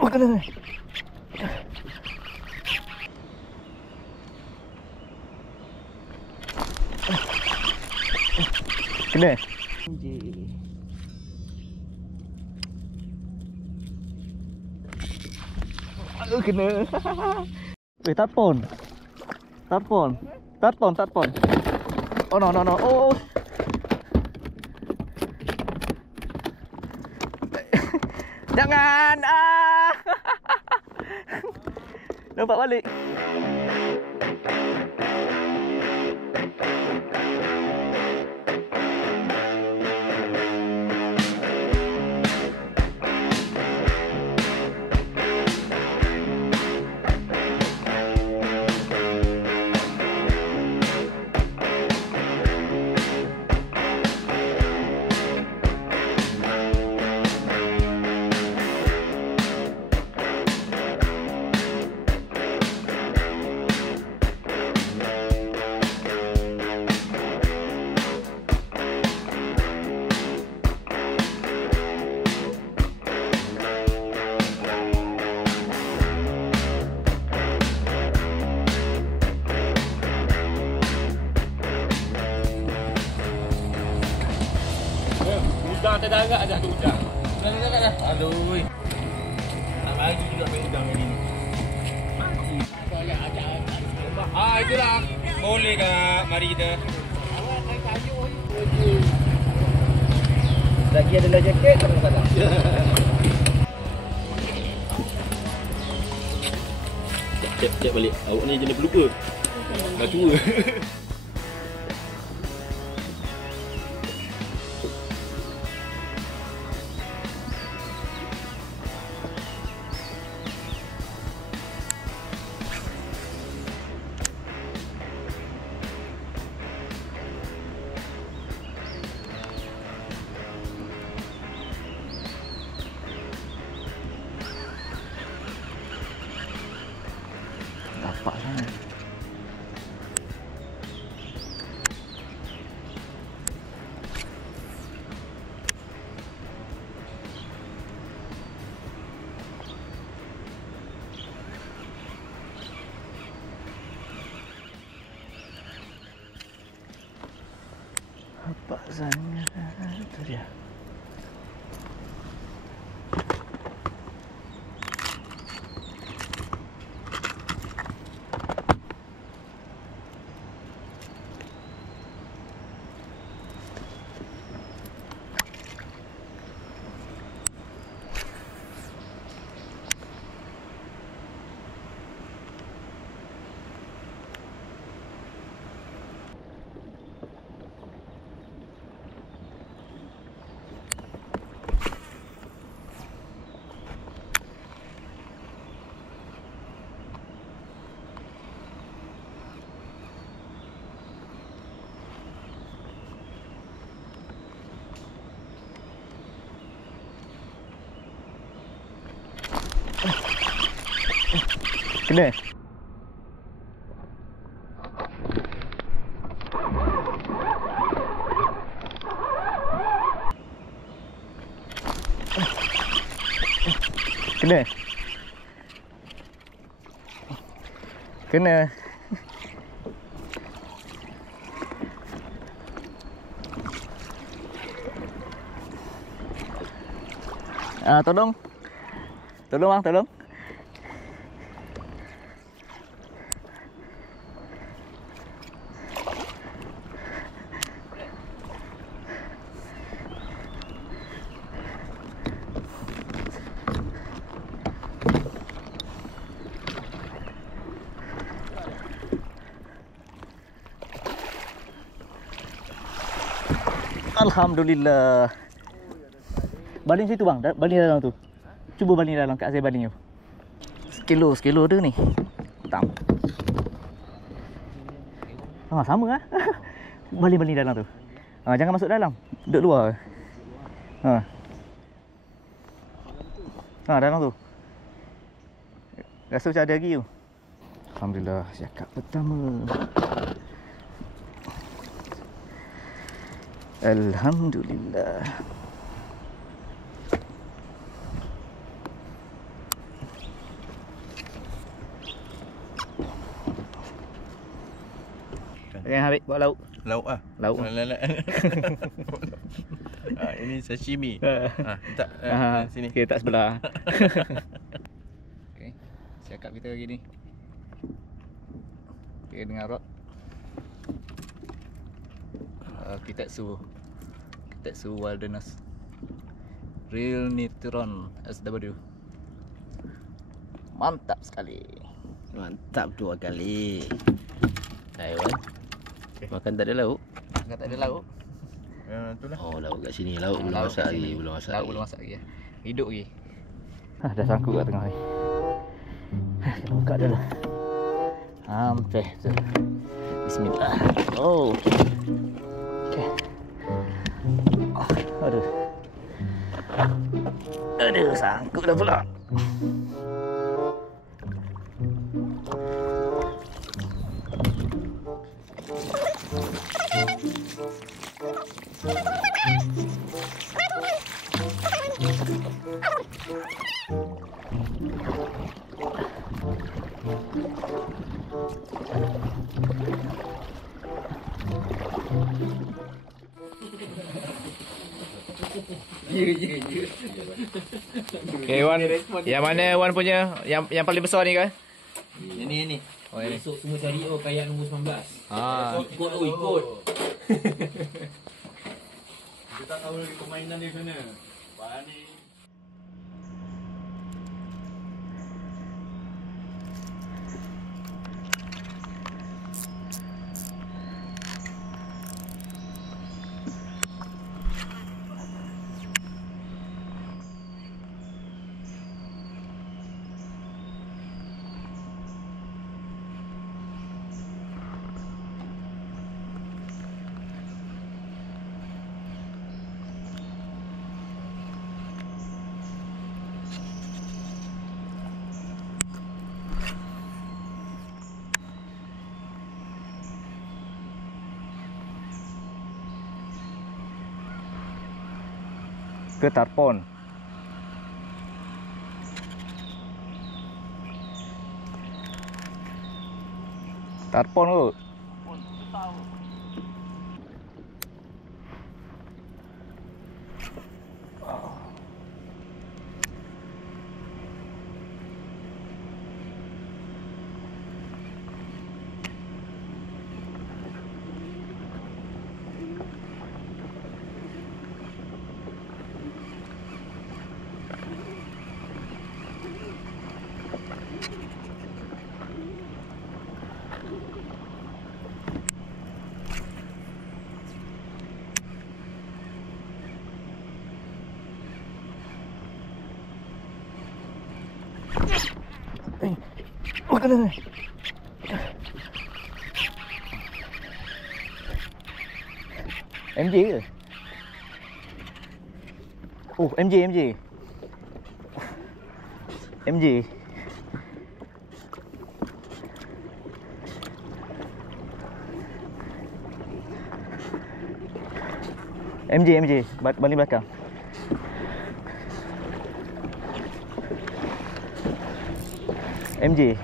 Oh, kena. Kena. Aduh, kena. Tarpon. Tarpon. Tarpon, tarpon. Oh no no no. Oh. Jangan. Ah. Nampak balik. Udang tak ada agak ada udang. Udang tak ada. Aduh. Tak lagi juga main udang ni. Mati. Itulah. Boleh ke? Mari kita. Awak naik kayu. Lagi ada jaket tak masalah. Cek balik. Awak ni jenis pelupa. Dah tua. Dapat sangat. Dapat sangat. Itu dia. Kena. Kena. Kena. Tolong. Tolong bang, tolong. Alhamdulillah. Baling situ bang, baling dalam tu. Cuba baling dalam, kat saya baling tu. Sekilo ada ni. Tam. Sama ah. Baling dalam tu. Jangan masuk dalam. Duduk luar. Dalam tu. Rasa macam ada lagi tu. Alhamdulillah, cakap pertama. Alhamdulillah. Yang Habib buat lauk. Lauk ah. Lauk. Ini sashimi. Tak sini. Okey, tak sebelah. Okey. Cakap kita lagi ni. Okey, dengan rod. Kitetsu Wilderness Real Neutron SW. Mantap sekali. Mantap 2 kali. Taiwan. Makan tak ada lauk. Enggak tak ada lauk. Itulah. Oh, lauk kat sini. Lauk belum Lauk masak kat sini. lagi, belum masak. Lauk belum masak lagi. Hidup lagi. Dah sangkut kat tengah ni. Kita buka dulu. Hampir tu. Bismillah. Oh. Okey. Aduh. Aduh, sangkut dah pula. Okay, Wan. Yang mana Wan punya? Yang paling besar ni kan? Yang ni. Oh, ini. Besok semua cari kayak nombor 19. Ikut ikut. Kita tak tahu lagi permainan dia sana. Bani. Ke tarpon. Tarpon kot. Kena. MJ ke? Oh, MJ. MJ. Baling belakang. MJ.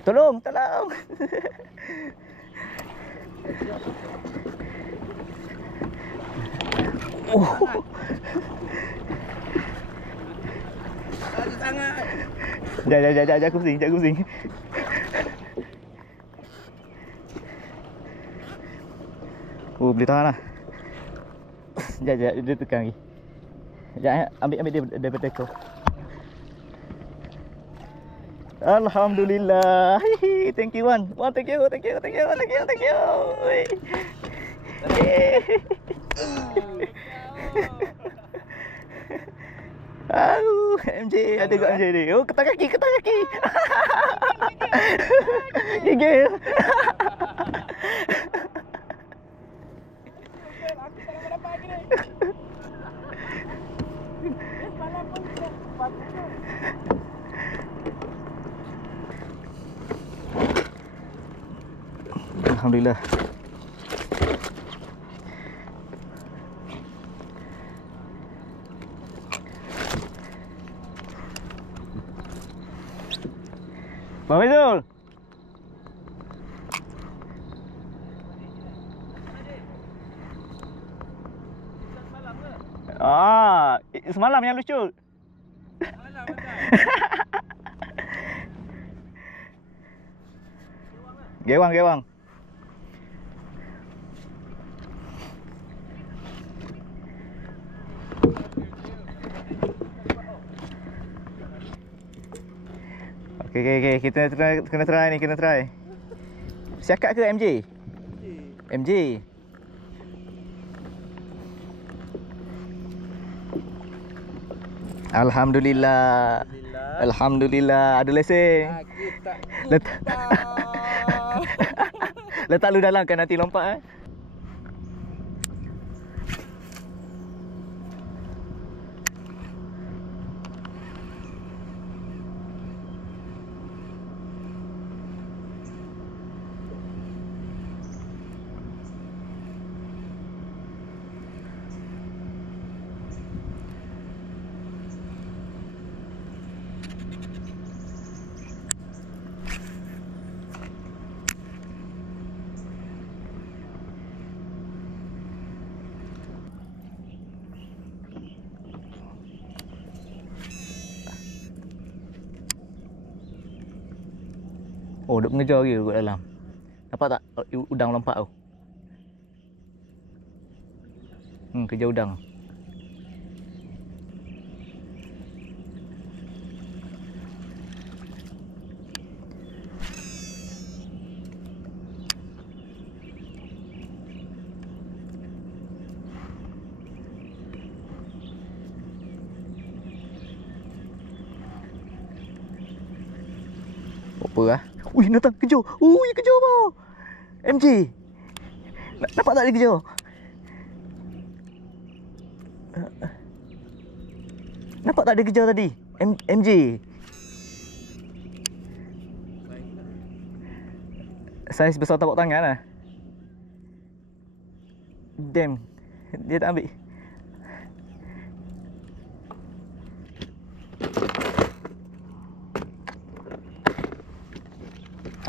Tolong. Oh. Jangan aku pusing. Oh, boleh tahan lah. Jangan, dia tekan lagi. Jangan, ambil dia daripada kau. Alhamdulillah. Thank you Wan. Thank you. MJ ada kat MJ ni. Oh, ketak kaki. Gigil. Alhamdulillah. Bang Faizul. Semalam yang lucu. Gewang. Okay. Kita kena try ni, kena try. Siakak ke MJ? MJ. Alhamdulillah. Ada lesen. Letak lu dalam kan nanti lompat Oh, duk mengejar lagi kat dalam. Nampak tak udang lompat tu? Kejar udang. Apa lah? Ui, datang kejar. Ui, kejar bau. MJ. Nampak tak dia kejar? Nampak tak dia kejar tadi? MJ. Saiz besar tapak tangan lah. Damn. Dia tak ambil.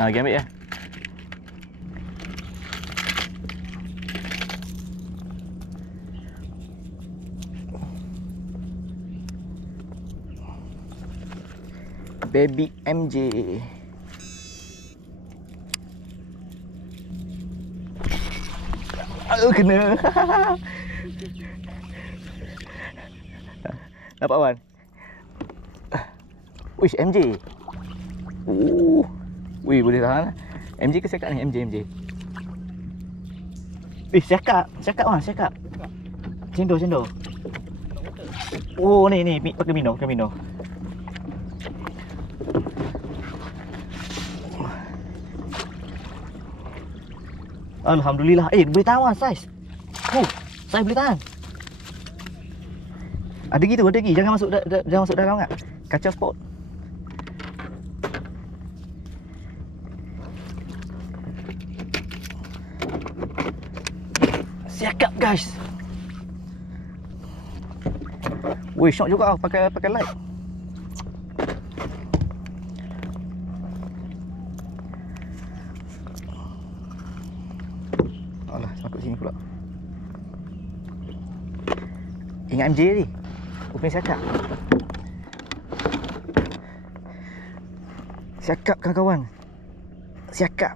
Lagi ambil ya. Baby MJ. Aduh, kena. Nampak Wan? Wish MJ. Wih, boleh tahan. MJ ke siakak ni? MJ. Wih, siakak Wan, siakak. Cendol. Oh, ni pakai minum. Alhamdulillah. Boleh tahan Wan, saiz. Saiz boleh tahan. Ada gitu. Jangan masuk dalam kan. Kacau spot. Siakap guys. Wih, syok juga pakai light. Alah, sangkut sini pula. Ingat MJ ni. Bukan siakap. Siakap kawan-kawan. Siakap.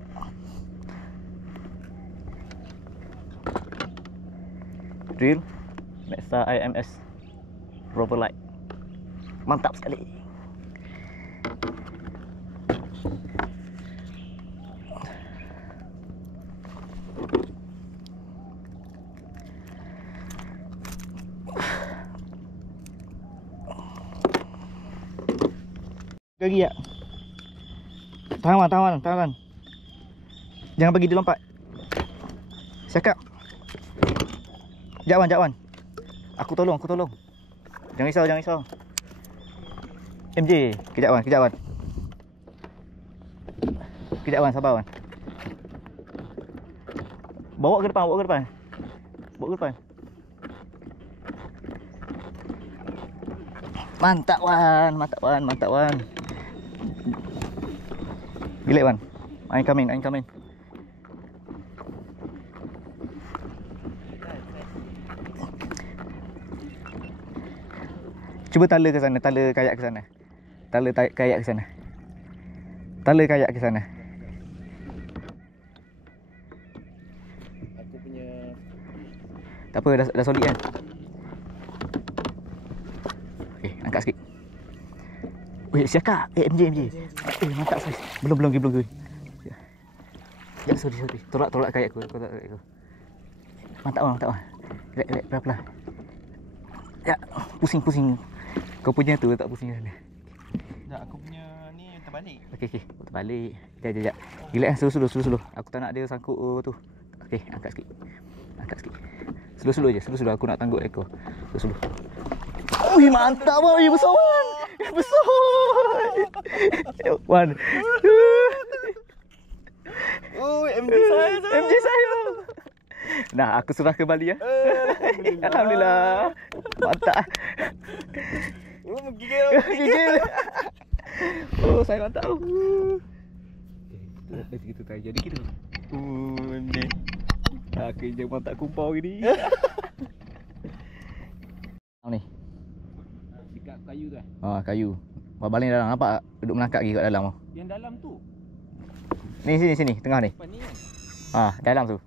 Drill Nexa IMS Rover Light. Mantap sekali. Lagi ya. Tahan. Jangan bagi dia lompat. Siakap. Jap Wan. Aku tolong. Jangan risau. MJ, kejap Wan. Kejap Wan, sabar Wan. Bawa ke depan. Mantap Wan. Bilik Wan. I'm coming. Cuba tala ke sana, tala kayak ke sana. Tala kayak ke sana. Tala kayak ke sana. Aku punya Tak apa, dah solid kan? Okey, angkat sikit. Weh, siakak. MJ. Mantap saiz. Belum lagi. Ya, sorry. Tolak kayak aku. Kau tolak kayak aku. Mantap. Relax, pelan-pelan. Ya, pusing. Kau punya tu tak pusing sana. Tak, aku punya ni terbalik. Okey. Terbalik. Sekejap. Relax, slow. Aku tak nak dia sangkut tu. Okey, angkat sikit. Slow je. Aku nak tangguh ekor. Slow. Ui, mantap bang. Besar wan. Wan. Oh, MJ saya. Nah, aku serah ke Bali ya. Alhamdulillah. Mantap. Oh, menggigil. Oh, saya mantap. Kita try jadi kita. MJ. Aku je mantap kumpau gini. Ni. Dekat kayu tu kan? Kayu. Baling dalam nampak duduk melangkap lagi kat dalam tu. Yang dalam tu. Ni sini tengah ni. Apa ni kan? Dalam tu.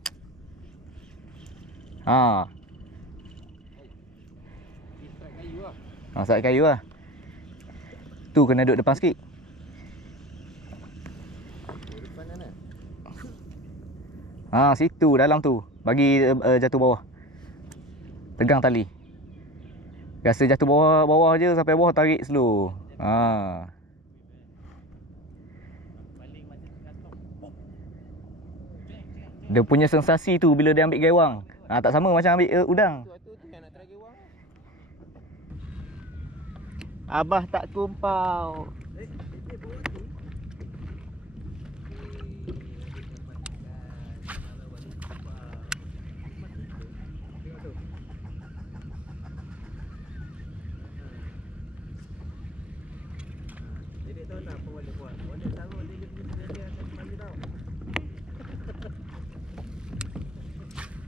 Strike kayu lah. Strike kayu lah. Tu kena duduk depan sikit. Depan mana? Situ dalam tu. Bagi jatuh bawah. Pegang tali. Rasa jatuh bawah je sampai bawah, tarik slow. Dia punya sensasi tu bila dia ambil gewang. Tak sama macam ambil udang. Tu yang nak try gewang. Abah tak kumpau. Jadi tahu tak apa boleh buat? Boleh taruh dia akan kembali tau.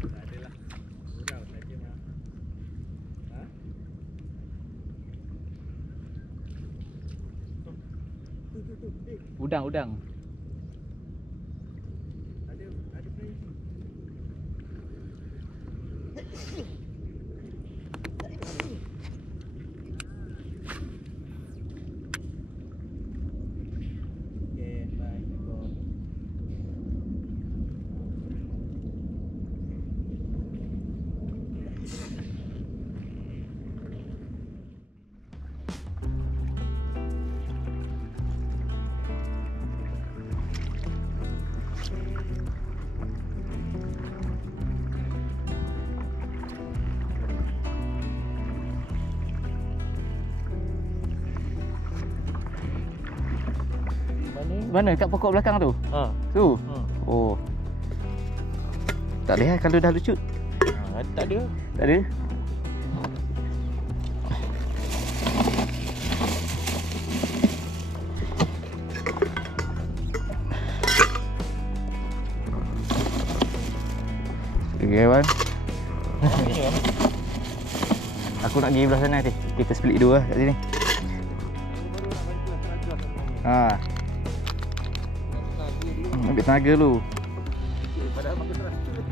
Tak adalah. Gurau saja mah. Udang. Ada Frenzy. Okay, bye. Mana? Kat pokok belakang tu? Tu? Oh. Tak boleh kalau dah lucut. Tak ada. Tak ada? Okay, Wan. Aku nak pergi belah sana nanti. Kita split dua kat sini. Ambil tenaga dulu. Padahal makin terasa.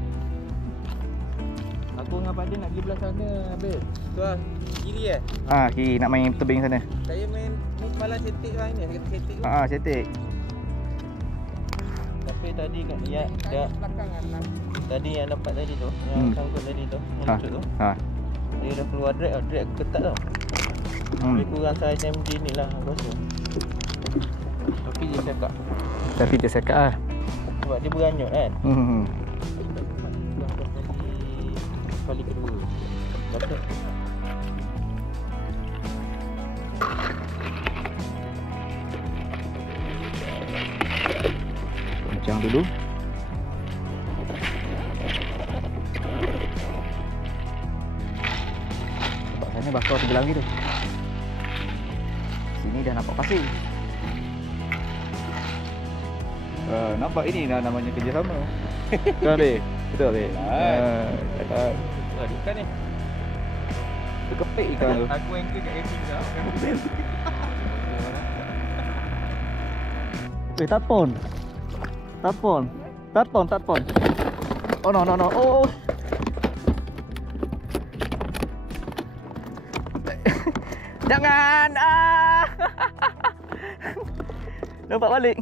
Aku dengan Pak Din nak pergi belah sana, Abel. Tu lah, kiri Kiri nak main tebing sana. Saya main ni semalam setik lah ni, saya kata setik tu. Setik. Tapi tadi kat dia belakang kan. Tadi yang dapat tadi tu, yang sangkut tadi tu, yang lucut tu. Dia dah keluar drag aku ketat tau. Lebih kurang saiz MG ni lah aku rasa. Tapi dia sekak lah. Sebab dia beranyut kan. Kali kedua. Dapat. Kencang dulu. Sebab sana bakar sebelah gitu. Sini dah nampak pasir. Nampak ini dah namanya kerjasama. Betul, Dek? Betul, Dek? Bukan ni. Terkepit ikan tu. Aku anchor kat airpin dah. Tapon. Tapon. Oh no. Oh. Jangan. Nampak balik.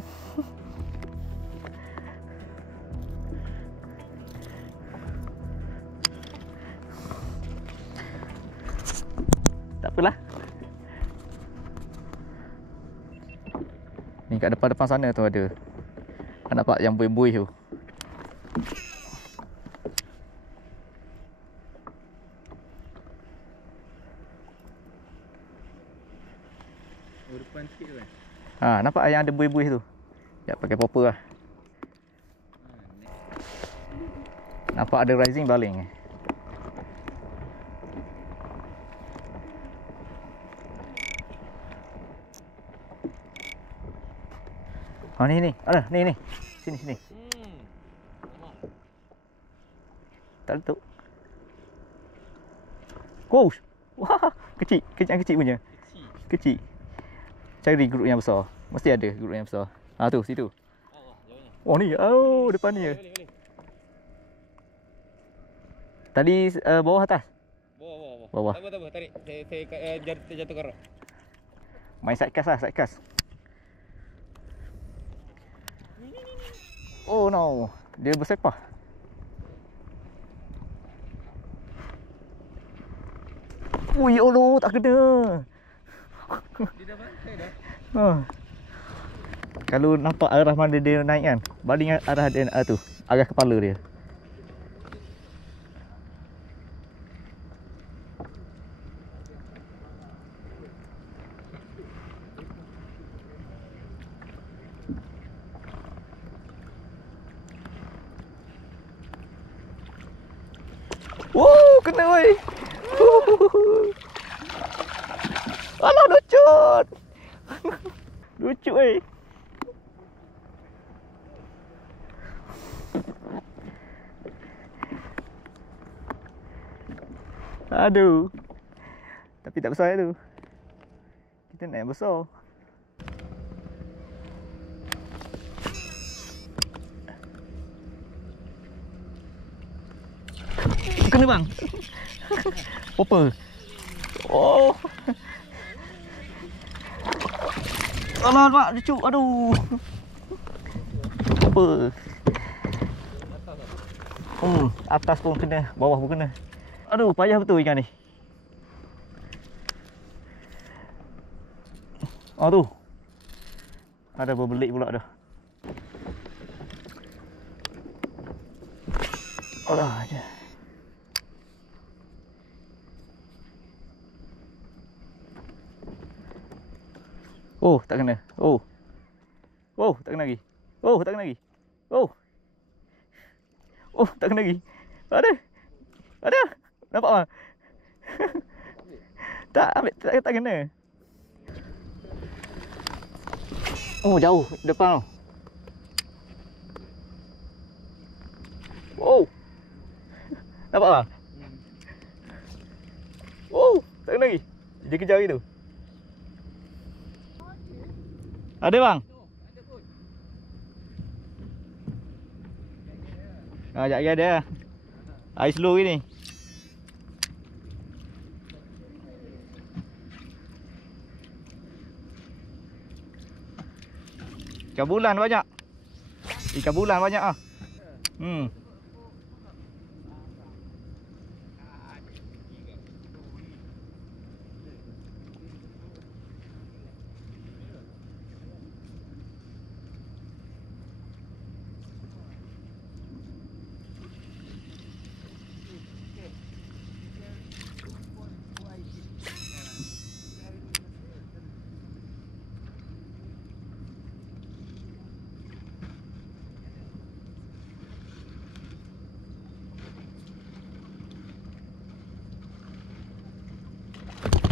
Tak apalah. Ni kat depan sana tu ada. Nampak yang buih-buih tu. Oh, depan sikit tu kan? Nampak yang ada buih-buih tu. Ya, pakai popper lah. Nampak ada rising baling. Ni. Ada, ni. Sini. Tak letup. Oh. Wah, kecil punya. Kecil. Cari grup yang besar. Mesti ada grup yang besar. Tu, situ. Oh ni, depan ni. Tadi bawah atas. Bawah. Tak apa. Tarik. Saya jatuh karok. Main side cast. Oh no, dia bersepah. Ui, Allah, tak kena. Dia dah bantai dah. Kalau nampak arah mana dia naik kan, baling arah dia tu, arah kepala dia. Kena weh. Alah, lucut. Lucu weh. Aduh. Tapi tak besar tu. Kita nak yang besar. Kena bang. Popper. Oh. Alah, mak, lucu. Aduh. Popper. Atas pun kena, bawah pun kena. Aduh, payah betul ikan ni. Tu. Ada berbelik pula dah. Alah je. Oh, tak kena. Oh, tak kena lagi. Tak kena lagi. Tak kena lagi. Ada. Nampak tak? Tak kena. Jauh depan tu. Nampak tak? Tak kena lagi. Dia kejar lagi tu. Ada bang? Sekejap lagi ada. Air slow ni. Ikan bulan banyak.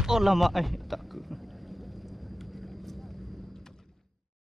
Oh lama tak.